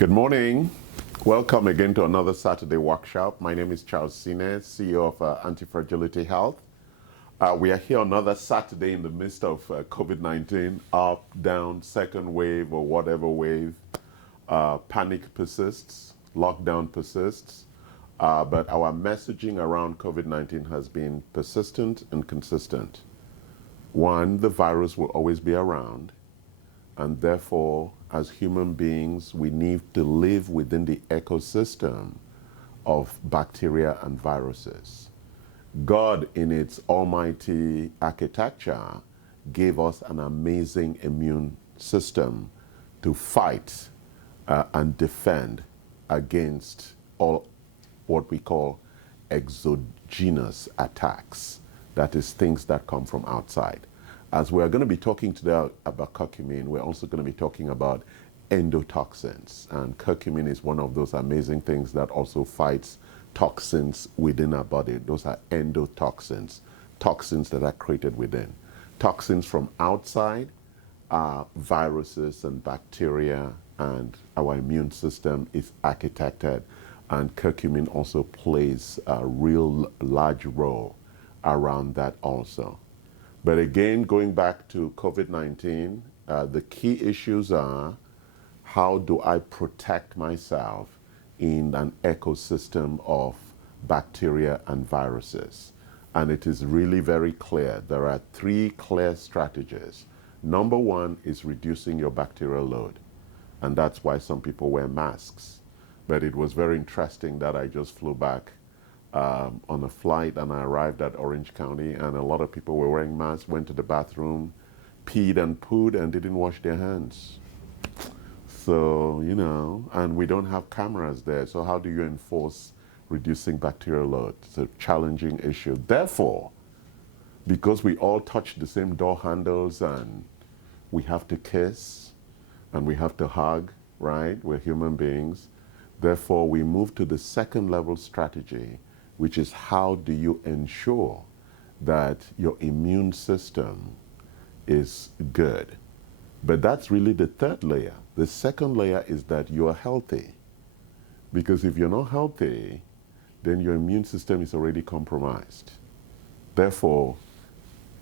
Good morning. Welcome again to another Saturday workshop. My name is Charles Sine, CEO of Anti-Fragility Health. We are here another Saturday in the midst of COVID-19, up, down, second wave or whatever wave. Panic persists, lockdown persists, but our messaging around COVID-19 has been persistent and consistent. One, the virus will always be around, and therefore, as human beings, we need to live within the ecosystem of bacteria and viruses. God, in its almighty architecture, gave us an amazing immune system to fight and defend against all what we call exogenous attacks. That is, things that come from outside. As we're going to be talking today about curcumin, we're also going to be talking about endotoxins. And curcumin is one of those amazing things that also fights toxins within our body. Those are endotoxins, toxins that are created within. Toxins from outside are viruses and bacteria, and our immune system is architected. And curcumin also plays a real large role around that also. But again, going back to COVID-19, the key issues are, how do I protect myself in an ecosystem of bacteria and viruses? And it is really very clear. There are three clear strategies. Number one is reducing your bacterial load. And that's why some people wear masks. But it was very interesting that I just flew back on a flight, and I arrived at Orange County, and a lot of people were wearing masks, went to the bathroom, peed and pooed, and didn't wash their hands. So, you know, and we don't have cameras there, so how do you enforce reducing bacterial load? It's a challenging issue. Therefore, because we all touch the same door handles, and we have to kiss, and we have to hug, right? We're human beings. Therefore, we move to the second level strategy, which is, how do you ensure that your immune system is good? But that's really the third layer. The second layer is that you are healthy. Because if you're not healthy, then your immune system is already compromised. Therefore,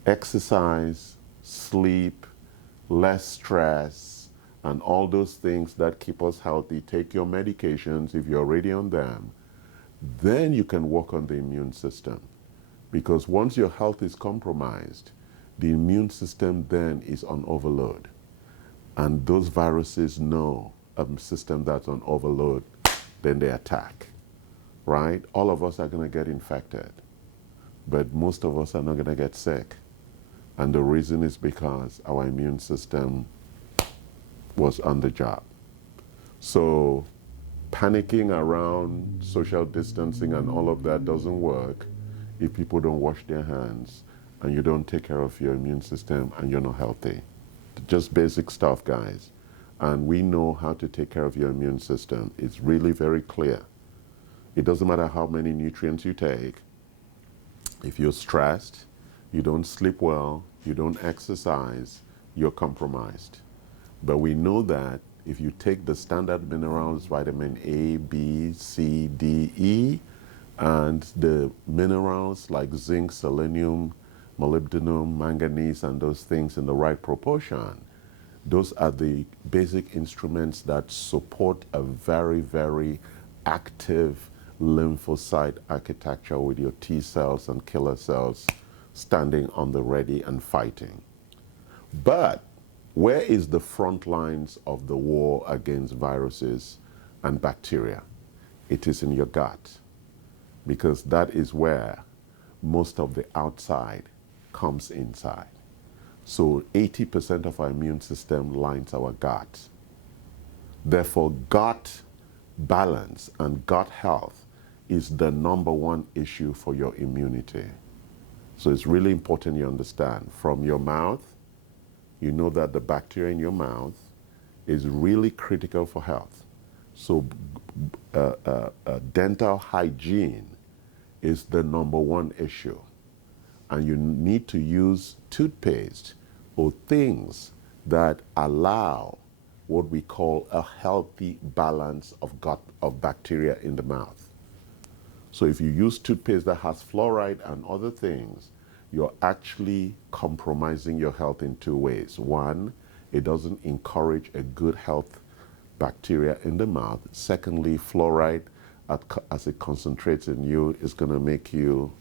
exercise, sleep, less stress, and all those things that keep us healthy. Take your medications if you're already on them. Then you can work on the immune system. Because once your health is compromised, the immune system then is on overload. And those viruses know a system that's on overload, then they attack, right? All of us are going to get infected, but most of us are not going to get sick. And the reason is because our immune system was on the job. So panicking around social distancing and all of that doesn't work if people don't wash their hands and you don't take care of your immune system and you're not healthy. Just basic stuff, guys. And we know how to take care of your immune system. It's really very clear. It doesn't matter how many nutrients you take. If you're stressed, you don't sleep well, you don't exercise, you're compromised. But we know that if you take the standard minerals, vitamin A, B, C, D, E, and the minerals like zinc, selenium, molybdenum, manganese, and those things in the right proportion, those are the basic instruments that support a very, very active lymphocyte architecture with your T cells and killer cells standing on the ready and fighting. But where is the front lines of the war against viruses and bacteria? It is in your gut, because that is where most of the outside comes inside. So 80% of our immune system lines our gut. Therefore, gut balance and gut health is the number one issue for your immunity. So it's really important you understand. From your mouth, you know that the bacteria in your mouth is really critical for health. So dental hygiene is the number one issue. And you need to use toothpaste or things that allow what we call a healthy balance of bacteria in the mouth. So if you use toothpaste that has fluoride and other things, you're actually compromising your health in two ways. One, it doesn't encourage a good health bacteria in the mouth. Secondly, fluoride, as it concentrates in you, is going to make you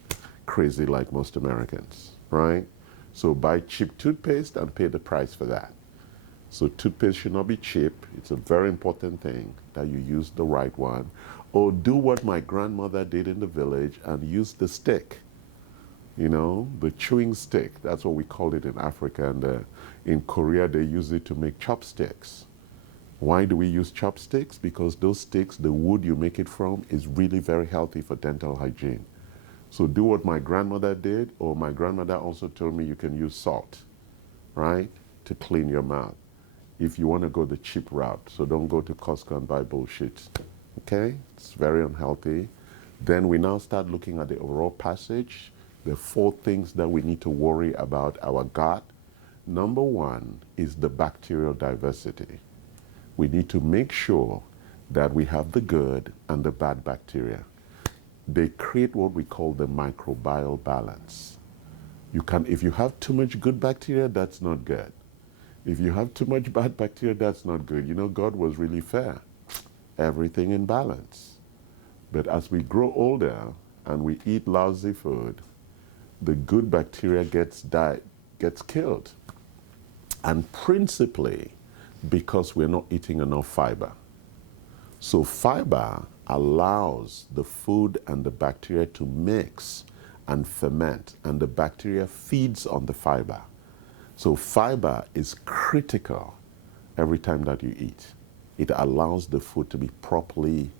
crazy like most Americans, right? So buy cheap toothpaste and pay the price for that. So toothpaste should not be cheap. It's a very important thing that you use the right one. Or do what my grandmother did in the village and use the stick. You know, the chewing stick. That's what we call it in Africa. And in Korea, they use it to make chopsticks. Why do we use chopsticks? Because those sticks, the wood you make it from, is really very healthy for dental hygiene. So do what my grandmother did, or my grandmother also told me you can use salt, right, to clean your mouth if you want to go the cheap route. So don't go to Costco and buy bullshit, okay? It's very unhealthy. Then we now start looking at the overall passage. The 4 things that we need to worry about our gut. Number 1 is the bacterial diversity. We need to make sure that we have the good and the bad bacteria. They create what we call the microbial balance. If you have too much good bacteria, that's not good. If you have too much bad bacteria, that's not good. You know, God was really fair. Everything in balance. But as we grow older and we eat lousy food, the good bacteria gets killed. And principally because we're not eating enough fiber. So fiber allows the food and the bacteria to mix and ferment, and the bacteria feeds on the fiber. So fiber is critical every time that you eat. It allows the food to be properly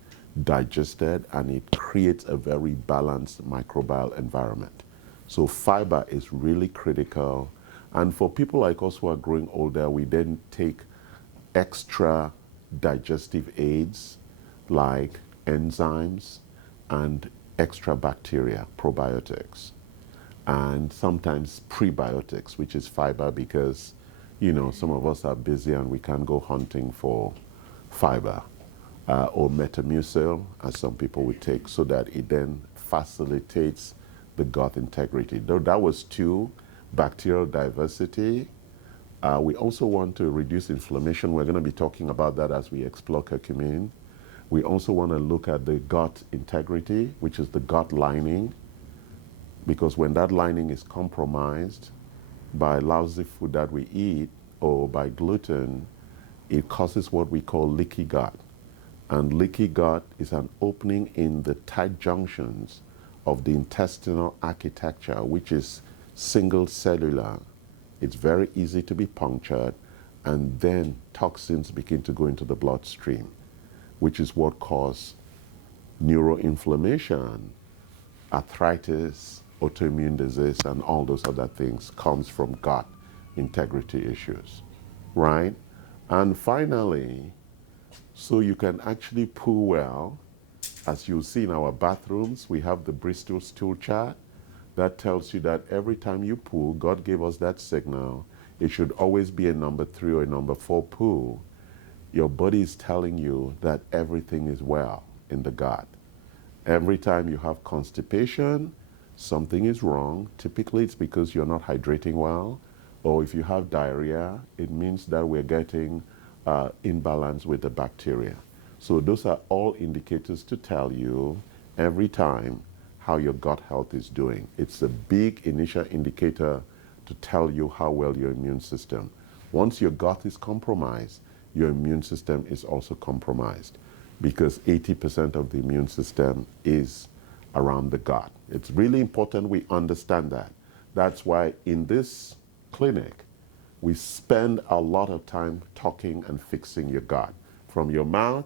digested, and it creates a very balanced microbial environment. So fiber is really critical. And for people like us who are growing older, we then take extra digestive aids like enzymes and extra bacteria, probiotics, and sometimes prebiotics, which is fiber, because, you know, some of us are busy and we can't go hunting for fiber, or Metamucil, as some people would take, so that it then facilitates the gut integrity. Though that was 2, bacterial diversity. We also want to reduce inflammation. We're going to be talking about that as we explore curcumin. We also want to look at the gut integrity, which is the gut lining, because when that lining is compromised by lousy food that we eat or by gluten, it causes what we call leaky gut. And leaky gut is an opening in the tight junctions of the intestinal architecture, which is single cellular. It's very easy to be punctured, and then toxins begin to go into the bloodstream, which is what causes neuroinflammation, arthritis, autoimmune disease, and all those other things comes from gut integrity issues, right? And finally, so you can actually poo well, as you'll see in our bathrooms, we have the Bristol stool chart that tells you that every time you poo, God gave us that signal. It should always be a number 3 or a number 4 poo. Your body is telling you that everything is well in the gut. Every time you have constipation, something is wrong. Typically, it's because you're not hydrating well. Or if you have diarrhea, it means that we're getting imbalance with the bacteria. So those are all indicators to tell you every time how your gut health is doing. It's a big initial indicator to tell you how well your immune system. Once your gut is compromised, your immune system is also compromised, because 80% of the immune system is around the gut. It's really important we understand that. That's why in this clinic, we spend a lot of time talking and fixing your gut, from your mouth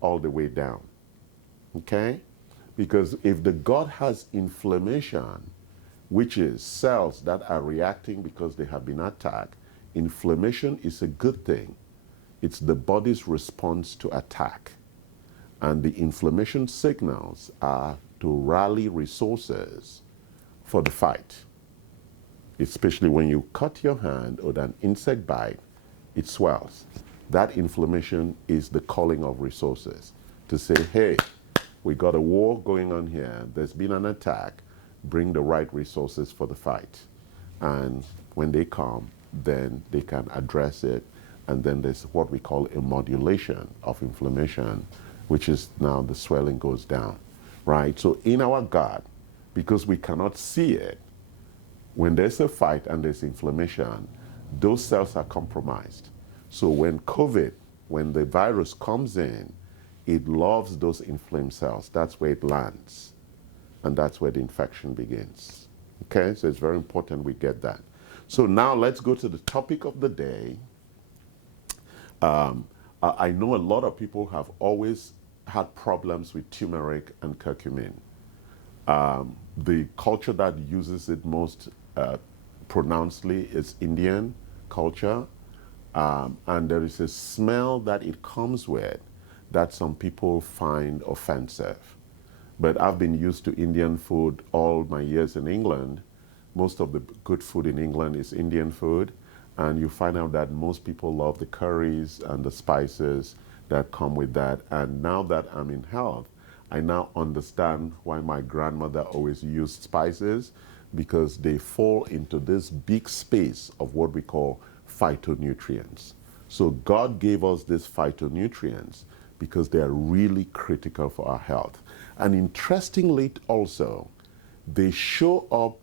all the way down, okay? Because if the gut has inflammation, which is cells that are reacting because they have been attacked, inflammation is a good thing. It's the body's response to attack. And the inflammation signals are to rally resources for the fight. Especially when you cut your hand or an insect bite, it swells. That inflammation is the calling of resources to say, hey, we got a war going on here. There's been an attack. Bring the right resources for the fight. And when they come, then they can address it. And then there's what we call a modulation of inflammation, which is now the swelling goes down, right? So in our gut, because we cannot see it, when there's a fight and there's inflammation, those cells are compromised. So when when the virus comes in, it loves those inflamed cells. That's where it lands. And that's where the infection begins. Okay, so it's very important we get that. So now let's go to the topic of the day. I know a lot of people have always had problems with turmeric and curcumin. The culture that uses it most pronouncedly is Indian culture. And there is a smell that it comes with that some people find offensive. But I've been used to Indian food all my years in England. Most of the good food in England is Indian food. And you find out that most people love the curries and the spices that come with that. And now that I'm in health, I now understand why my grandmother always used spices, because they fall into this big space of what we call phytonutrients. So God gave us these phytonutrients because they are really critical for our health. And interestingly also, they show up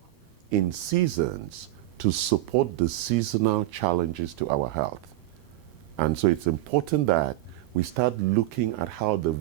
in seasons to support the seasonal challenges to our health. And so it's important that we start looking at how the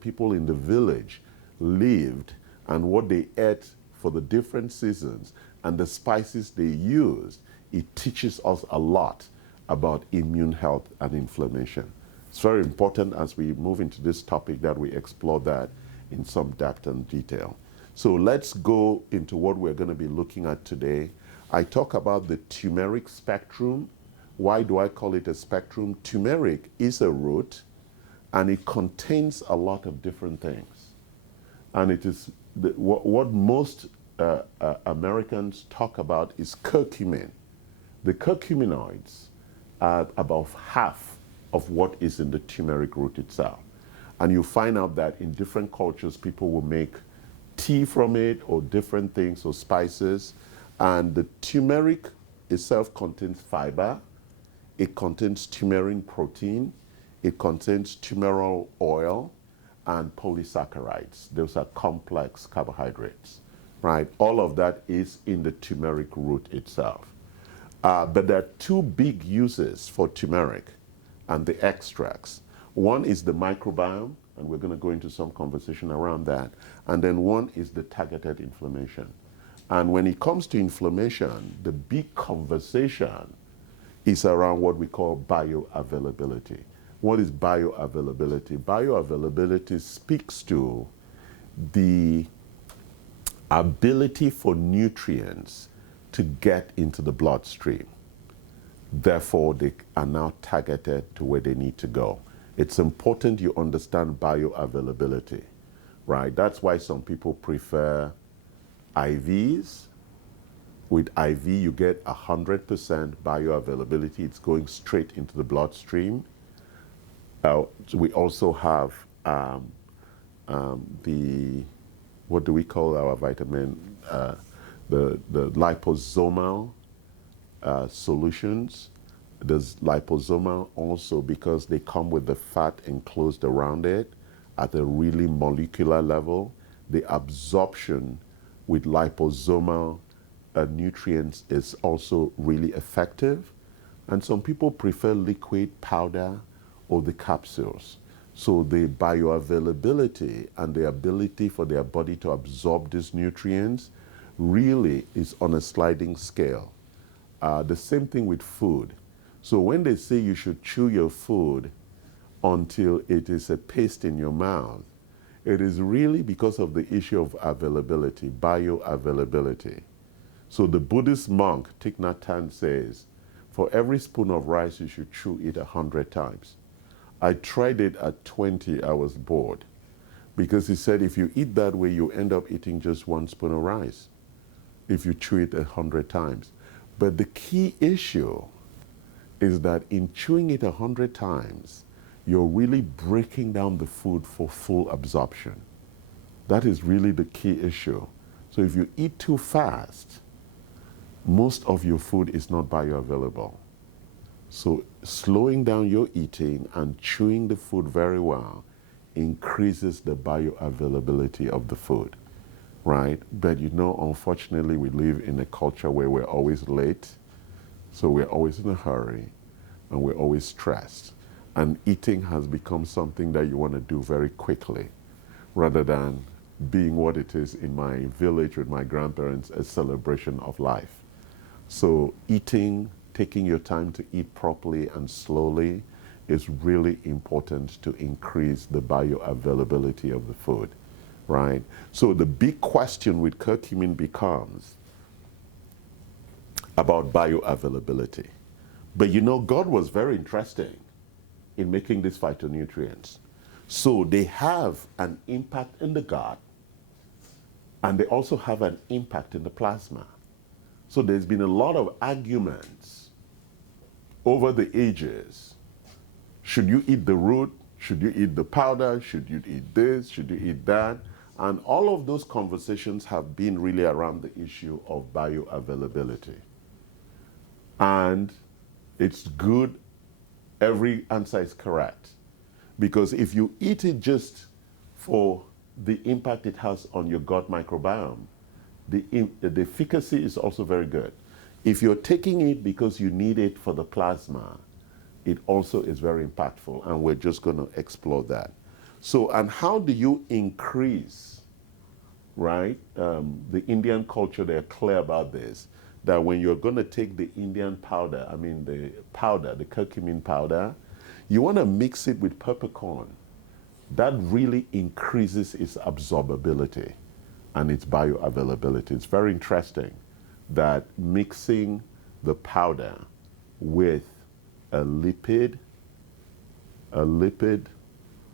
people in the village lived and what they ate for the different seasons and the spices they used. It teaches us a lot about immune health and inflammation. It's very important as we move into this topic that we explore that in some depth and detail. So let's go into what we're going to be looking at today. I talk about the turmeric spectrum. Why do I call it a spectrum? Turmeric is a root, and it contains a lot of different things. And it is what most Americans talk about is curcumin. The curcuminoids are about half of what is in the turmeric root itself. And you find out that in different cultures, people will make tea from it or different things or spices. And the turmeric itself contains fiber. It contains turmeric protein. It contains turmeryl oil and polysaccharides. Those are complex carbohydrates, right? All of that is in the turmeric root itself. But there are two big uses for turmeric and the extracts. One is the microbiome, and we're going to go into some conversation around that. And then one is the targeted inflammation. And when it comes to inflammation, the big conversation is around what we call bioavailability. What is bioavailability? Bioavailability speaks to the ability for nutrients to get into the bloodstream. Therefore, they are now targeted to where they need to go. It's important you understand bioavailability, right? That's why some people prefer IVs. With IV, you get 100% bioavailability. It's going straight into the bloodstream. We also have what do we call our vitamin? The liposomal solutions. There's liposomal also because they come with the fat enclosed around it at a really molecular level. The absorption with liposomal nutrients is also really effective. And some people prefer liquid powder or the capsules. So the bioavailability and the ability for their body to absorb these nutrients really is on a sliding scale. The same thing with food. So when they say you should chew your food until it is a paste in your mouth, it is really because of the issue of availability, bioavailability. So the Buddhist monk Thich Nhat Hanh says, for every spoon of rice, you should chew it 100 times. I tried it at 20, I was bored. Because he said if you eat that way, you end up eating just one spoon of rice if you chew it 100 times. But the key issue is that in chewing it 100 times, you're really breaking down the food for full absorption. That is really the key issue. So if you eat too fast, most of your food is not bioavailable. So slowing down your eating and chewing the food very well increases the bioavailability of the food, right? But you know, unfortunately, we live in a culture where we're always late, so we're always in a hurry, and we're always stressed. And eating has become something that you want to do very quickly, rather than being what it is in my village with my grandparents, a celebration of life. So eating, taking your time to eat properly and slowly is really important to increase the bioavailability of the food, right? So the big question with curcumin becomes about bioavailability. But you know, God was very interesting in making these phytonutrients. So they have an impact in the gut, and they also have an impact in the plasma. So there's been a lot of arguments over the ages. Should you eat the root? Should you eat the powder? Should you eat this? Should you eat that? And all of those conversations have been really around the issue of bioavailability. And it's good, every answer is correct. Because if you eat it just for the impact it has on your gut microbiome, the efficacy is also very good. If you're taking it because you need it for the plasma, it also is very impactful, and we're just going to explore that. So, and how do you increase, right? The Indian culture, they're clear about this, that when you're going to take the Indian powder, the curcumin powder, you want to mix it with peppercorn. That really increases its absorbability and its bioavailability. It's very interesting that mixing the powder with a lipid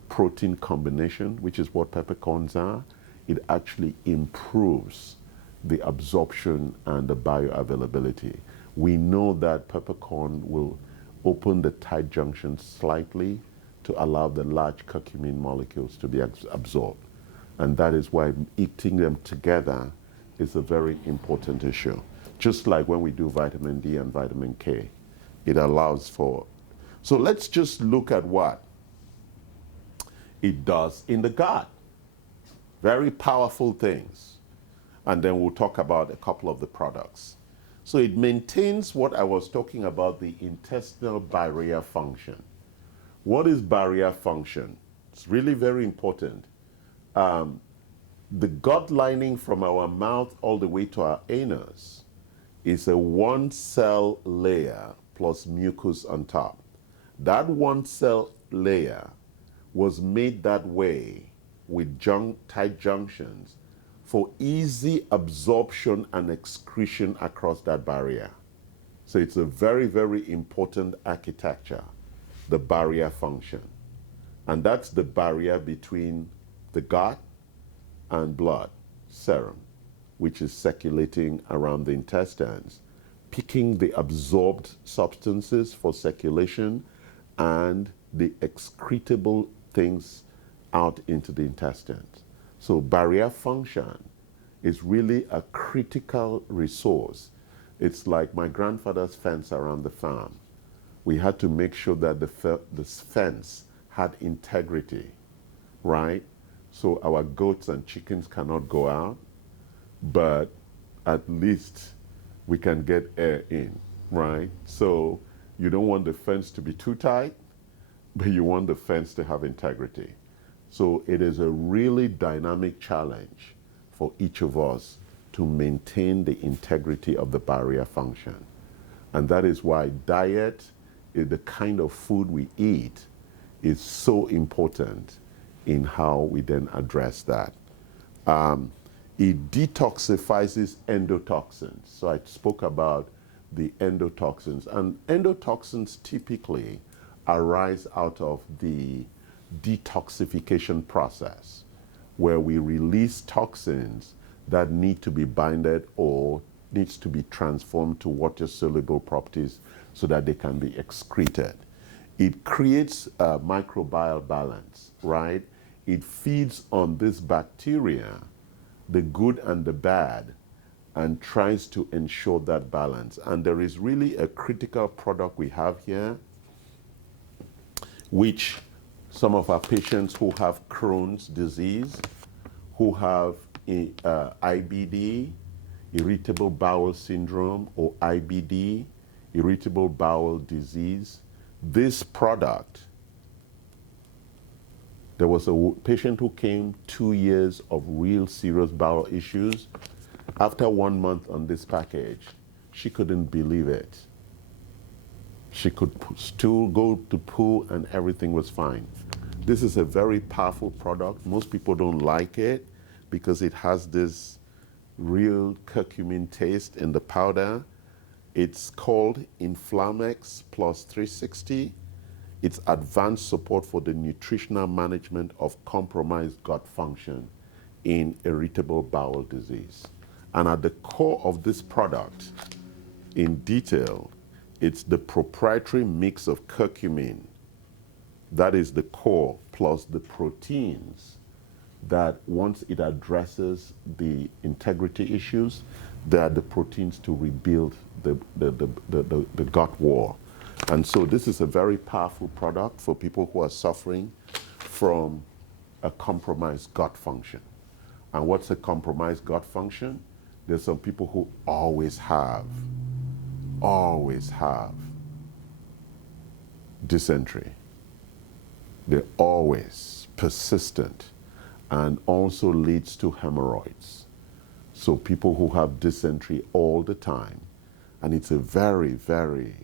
protein combination, which is what peppercorns are, it actually improves the absorption and the bioavailability. We know that peppercorn will open the tight junctions slightly to allow the large curcumin molecules to be absorbed. And that is why eating them together is a very important issue. Just like when we do vitamin D and vitamin K, it allows for. So let's just look at what it does in the gut. Very powerful things. And then we'll talk about a couple of the products. So it maintains what I was talking about, the intestinal barrier function. What is barrier function? It's really very important. The gut lining from our mouth all the way to our anus is a one-cell layer plus mucus on top. That one-cell layer was made that way with tight junctions for easy absorption and excretion across that barrier. So it's a very, very important architecture, the barrier function. And that's the barrier between the gut and blood, serum, which is circulating around the intestines, picking the absorbed substances for circulation and the excretable things out into the intestines. So barrier function is really a critical resource. It's like my grandfather's fence around the farm. We had to make sure that the fence had integrity, right? So our goats and chickens cannot go out, but at least we can get air in, right? So you don't want the fence to be too tight, but you want the fence to have integrity. So it is a really dynamic challenge for each of us to maintain the integrity of the barrier function. And that is why diet, the kind of food we eat, is so important in how we then address that. It detoxifies endotoxins. So I spoke about the endotoxins. And endotoxins typically arise out of the detoxification process, where we release toxins that need to be binded or needs to be transformed to water-soluble properties so that they can be excreted. It creates a microbial balance, right? It feeds on this bacteria, the good and the bad, and tries to ensure that balance. And there is really a critical product we have here, which some of our patients who have Crohn's disease, who have IBD, irritable bowel syndrome, or IBD, irritable bowel disease, this product, there was a patient who came 2 years of real serious bowel issues. After 1 month on this package, she couldn't believe it. She could still go to poo and everything was fine. This is a very powerful product. Most people don't like it because it has this real curcumin taste in the powder. It's called Inflammex Plus 360. It's advanced support for the nutritional management of compromised gut function in irritable bowel disease. And at the core of this product, in detail, it's the proprietary mix of curcumin. That is the core, plus the proteins that once it addresses the integrity issues, they are the proteins to rebuild the gut wall. And so this is a very powerful product for people who are suffering from a compromised gut function. And what's a compromised gut function? There's some people who always have dysentery. They're always persistent and also leads to hemorrhoids. So people who have dysentery all the time, and it's a very, very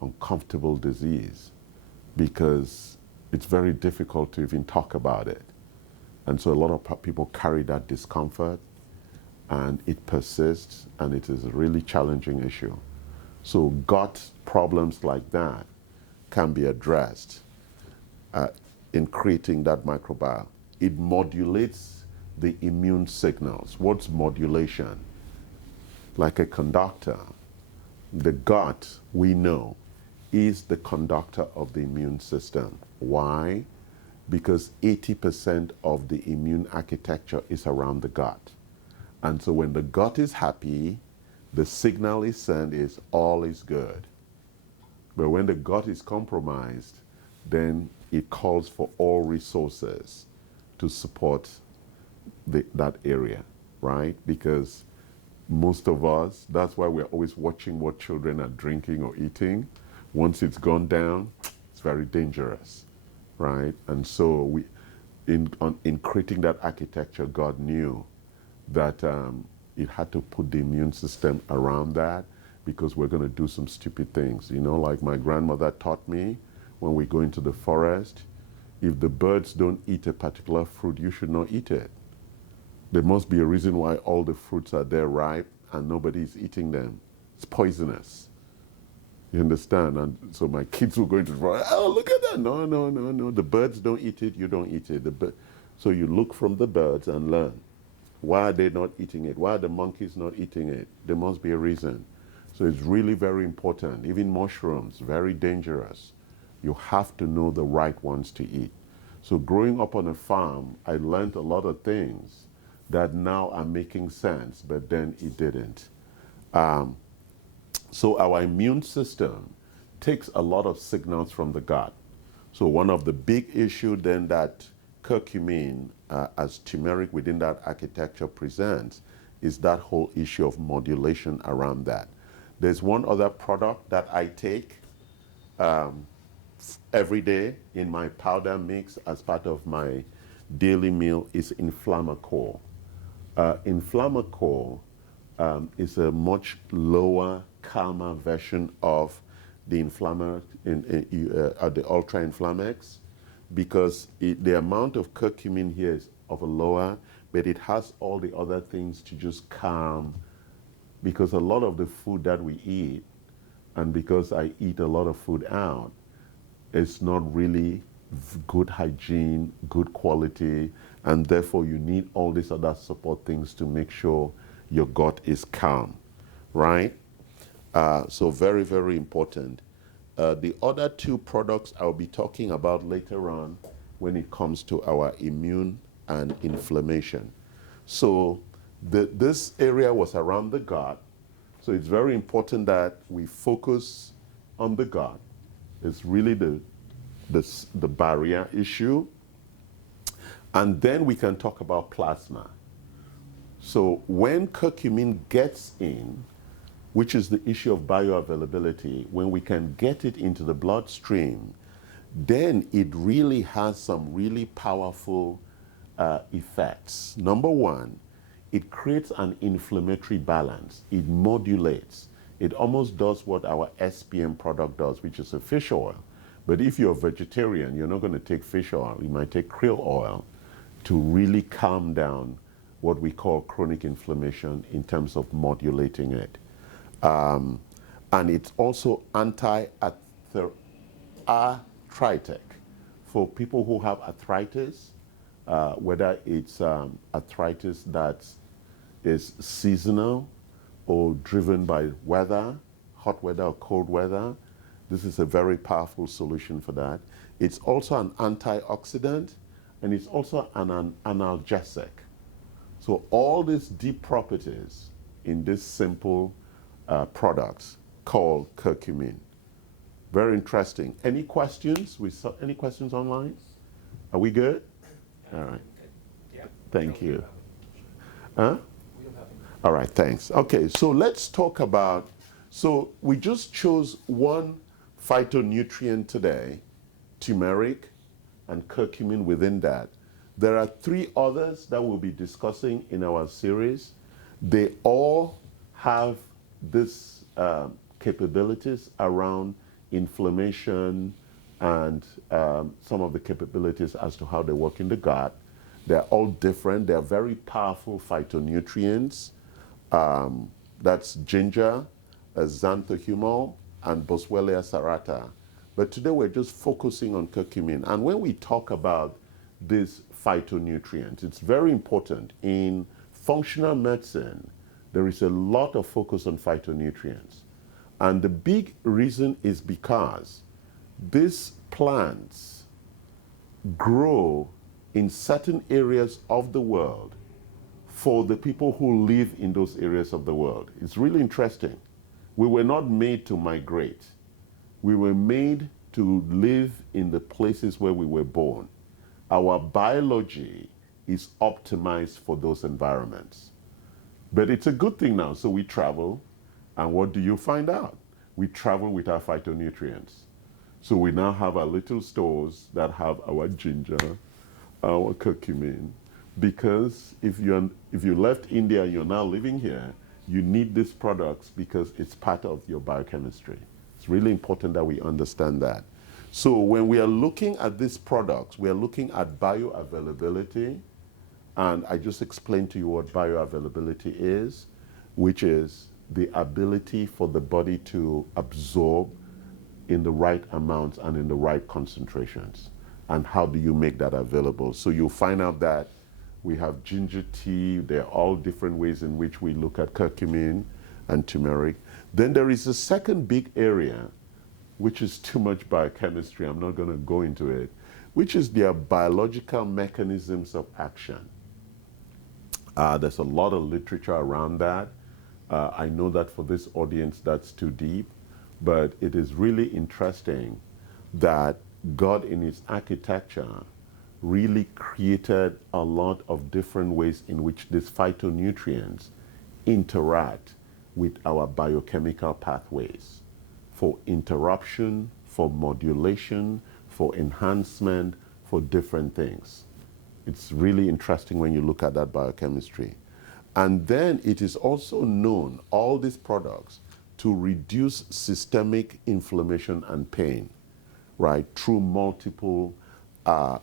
uncomfortable disease because it's very difficult to even talk about it. And so a lot of people carry that discomfort and it persists and it is a really challenging issue. So gut problems like that can be addressed in creating that microbiome. It modulates the immune signals. What's modulation? Like a conductor. The gut, we know, is the conductor of the immune system. Why? Because 80% of the immune architecture is around the gut. And so when the gut is happy, the signal is sent is all is good. But when the gut is compromised, then it calls for all resources to support that area, right? Because most of us, that's why we're always watching what children are drinking or eating. Once it's gone down, it's very dangerous, right? And so in creating that architecture, God knew that it had to put the immune system around that because we're going to do some stupid things. You know, like my grandmother taught me when we go into the forest, if the birds don't eat a particular fruit, you should not eat it. There must be a reason why all the fruits are there ripe and nobody's eating them. It's poisonous. You understand? And so my kids will go into the forest, oh, look at that. No, no, no, no. The birds don't eat it, you don't eat it. So you look from the birds and learn. Why are they not eating it? Why are the monkeys not eating it? There must be a reason. So it's really very important. Even mushrooms, very dangerous. You have to know the right ones to eat. So growing up on a farm, I learned a lot of things that now are making sense, but then it didn't. So our immune system takes a lot of signals from the gut. So one of the big issues then that curcumin as turmeric within that architecture presents is that whole issue of modulation around that. There's one other product that I take every day in my powder mix as part of my daily meal is Inflamma Core. Inflamma Core is a much lower, calmer version of the the Ultra Inflammex because the amount of curcumin here is of a lower, but it has all the other things to just calm because a lot of the food that we eat and because I eat a lot of food out, it's not really good hygiene, good quality, and therefore you need all these other support things to make sure your gut is calm, right? So very, very important. The other two products I'll be talking about later on when it comes to our immune and inflammation. So this area was around the gut. So it's very important that we focus on the gut. It's really the barrier issue. And then we can talk about plasma. So when curcumin gets in, which is the issue of bioavailability, when we can get it into the bloodstream, then it really has some really powerful effects. Number one, it creates an inflammatory balance. It modulates. It almost does what our SPM product does, which is a fish oil. But if you're a vegetarian, you're not going to take fish oil. You might take krill oil to really calm down what we call chronic inflammation in terms of modulating it. And it's also anti-arthritic for people who have arthritis, whether it's arthritis that is seasonal or driven by weather, hot weather or cold weather. This is a very powerful solution for that. It's also an antioxidant, and it's also an analgesic. So all these deep properties in this simple products called curcumin. Very interesting. Any questions? Any questions online? Are we good? All right. Yeah. Thank you. Huh? All right, thanks. Okay, so let's talk about, so we just chose one phytonutrient today, turmeric and curcumin within that. There are three others that we'll be discussing in our series. They all have this capabilities around inflammation and some of the capabilities as to how they work in the gut. They're all different. They're very powerful phytonutrients. That's ginger, xanthohumol, and Boswellia serrata. But today we're just focusing on curcumin. And when we talk about these phytonutrients, it's very important. In functional medicine, there is a lot of focus on phytonutrients. And the big reason is because these plants grow in certain areas of the world for the people who live in those areas of the world. It's really interesting. We were not made to migrate. We were made to live in the places where we were born. Our biology is optimized for those environments. But it's a good thing now. So we travel, and what do you find out? We travel with our phytonutrients. So we now have our little stores that have our ginger, our curcumin, because if you left India and you're now living here, you need these products because it's part of your biochemistry. It's really important that we understand that. So when we are looking at these products, we are looking at bioavailability, and I just explained to you what bioavailability is, which is the ability for the body to absorb in the right amounts and in the right concentrations. And how do you make that available? So you'll find out that we have ginger tea. There are all different ways in which we look at curcumin and turmeric. Then there is a second big area, which is too much biochemistry. I'm not going to go into it, which is their biological mechanisms of action. There's a lot of literature around that. I know that for this audience, that's too deep, but it is really interesting that God in his architecture really created a lot of different ways in which these phytonutrients interact with our biochemical pathways for interruption, for modulation, for enhancement, for different things. It's really interesting when you look at that biochemistry. And then it is also known, all these products, to reduce systemic inflammation and pain, right, through multiple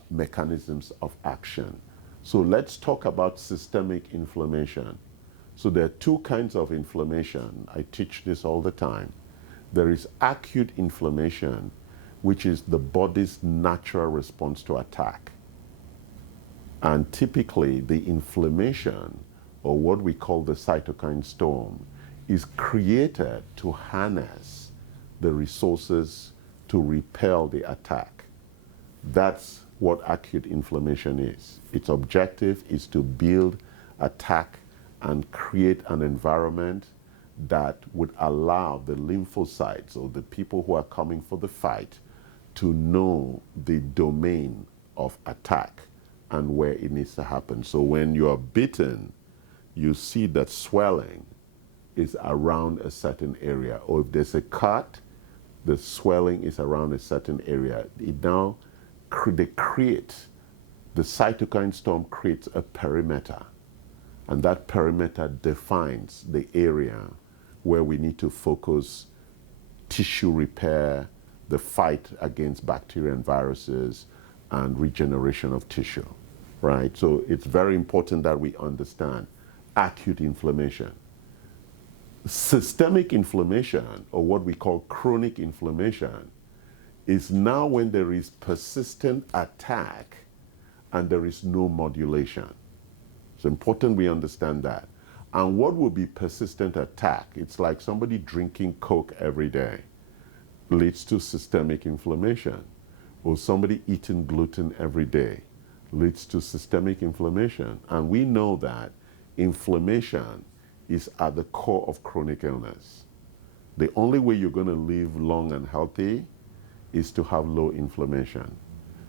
mechanisms of action. So let's talk about systemic inflammation. So there are two kinds of inflammation. I teach this all the time. There is acute inflammation, which is the body's natural response to attack. And typically the inflammation, or what we call the cytokine storm, is created to harness the resources to repel the attack. That's what acute inflammation is. Its objective is to build, attack, and create an environment that would allow the lymphocytes, or the people who are coming for the fight, to know the domain of attack and where it needs to happen. So when you are bitten, you see that swelling is around a certain area, or if there's a cut, the swelling is around a certain area. It now the cytokine storm creates a perimeter, and that perimeter defines the area where we need to focus tissue repair, the fight against bacteria and viruses, and regeneration of tissue, right? So it's very important that we understand acute inflammation. Systemic inflammation, or what we call chronic inflammation, is now when there is persistent attack and there is no modulation. It's important we understand that. And what will be persistent attack? It's like somebody drinking Coke every day leads to systemic inflammation, or somebody eating gluten every day leads to systemic inflammation. And we know that inflammation is at the core of chronic illness. The only way you're going to live long and healthy is to have low inflammation.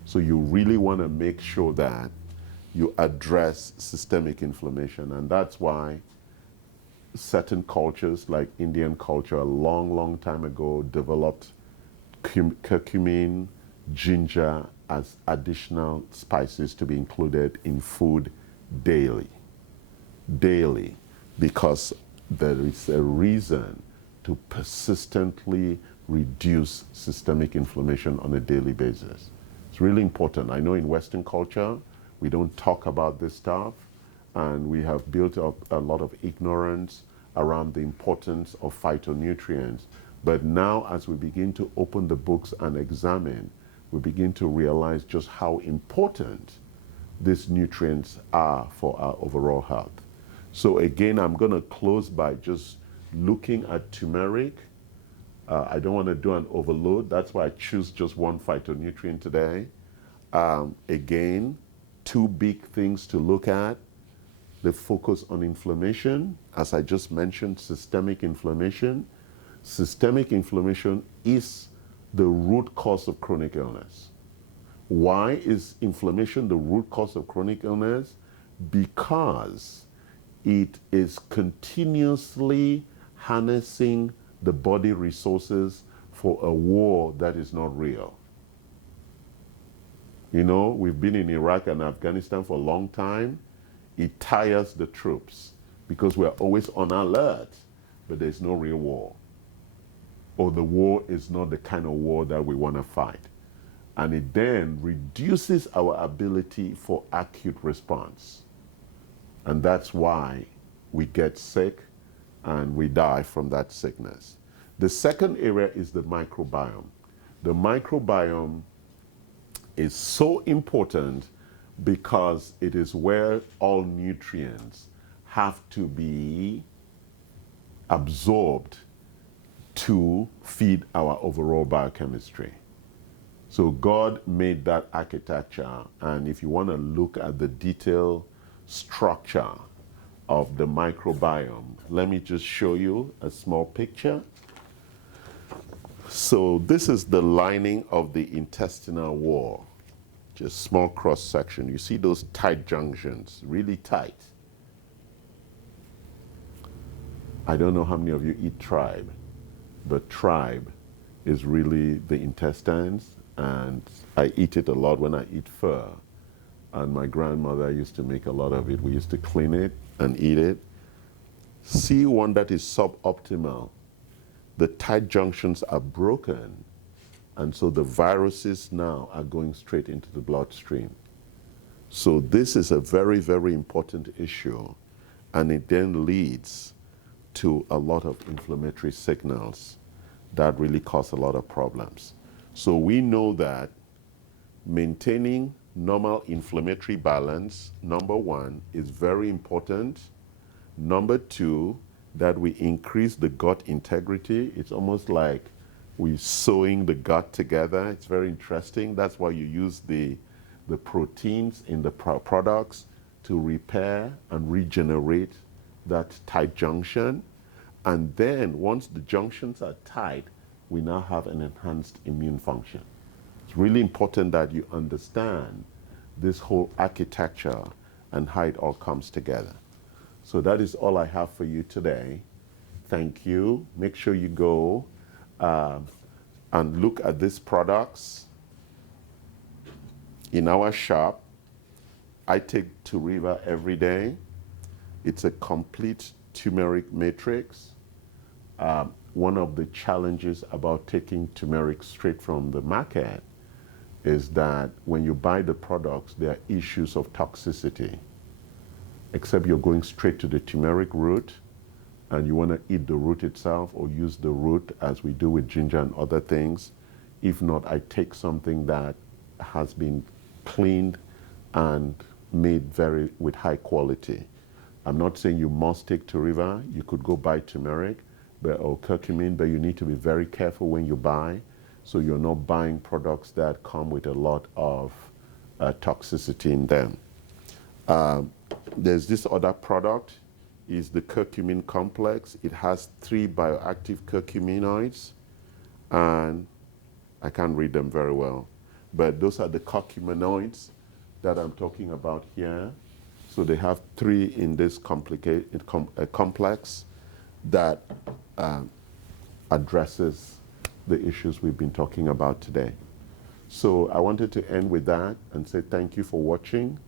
So you really want to make sure that you address systemic inflammation. And that's why certain cultures, like Indian culture, a long, long time ago, developed curcumin, ginger as additional spices to be included in food daily. Daily, because there is a reason to persistently reduce systemic inflammation on a daily basis. It's really important. I know in Western culture, we don't talk about this stuff, and we have built up a lot of ignorance around the importance of phytonutrients. But now, as we begin to open the books and examine, we begin to realize just how important these nutrients are for our overall health. So again, I'm going to close by just looking at turmeric. I don't want to do an overload. That's why I choose just one phytonutrient today. Again, two big things to look at. The focus on inflammation. As I just mentioned, systemic inflammation. Systemic inflammation is the root cause of chronic illness. Why is inflammation the root cause of chronic illness? Because it is continuously harnessing the body resources for a war that is not real. You know, we've been in Iraq and Afghanistan for a long time. It tires the troops because we're always on alert, but there's no real war. Or the war is not the kind of war that we want to fight. And it then reduces our ability for acute response. And that's why we get sick and we die from that sickness. The second area is the microbiome. The microbiome is so important because it is where all nutrients have to be absorbed to feed our overall biochemistry. So God made that architecture, and if you want to look at the detailed structure of the microbiome, let me just show you a small picture. So this is the lining of the intestinal wall, just small cross section. You see those tight junctions, really tight. I don't know how many of you eat tribe, but tribe is really the intestines, and I eat it a lot when I eat pho. And my grandmother used to make a lot of it. We used to clean it and eat it. See one that is suboptimal. The tight junctions are broken, and so the viruses now are going straight into the bloodstream. So this is a very, very important issue, and it then leads to a lot of inflammatory signals that really cause a lot of problems. So we know that maintaining normal inflammatory balance, number one, is very important. Number two, that we increase the gut integrity. It's almost like we're sewing the gut together. It's very interesting. That's why you use the proteins in the products to repair and regenerate that tight junction. And then once the junctions are tight, we now have an enhanced immune function. It's really important that you understand this whole architecture and how it all comes together. So that is all I have for you today. Thank you. Make sure you go and look at these products in our shop. I take Turmeric every day. It's a complete turmeric matrix. One of the challenges about taking turmeric straight from the market is that when you buy the products, there are issues of toxicity. Except you're going straight to the turmeric root and you want to eat the root itself or use the root as we do with ginger and other things. If not, I take something that has been cleaned and made with high quality. I'm not saying you must take Turmeric. You could go buy turmeric or curcumin, but you need to be very careful when you buy, so you're not buying products that come with a lot of toxicity in them. There's this other product, is the curcumin complex. It has 3 bioactive curcuminoids, and I can't read them very well, but those are the curcuminoids that I'm talking about here. So they have 3 in this complex that addresses the issues we've been talking about today. So I wanted to end with that and say thank you for watching,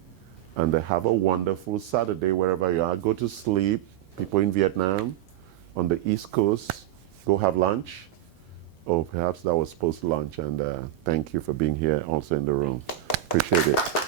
and have a wonderful Saturday wherever you are. Go to sleep. People in Vietnam, on the East Coast, go have lunch. Or perhaps that was post-lunch, and thank you for being here also in the room. Appreciate it.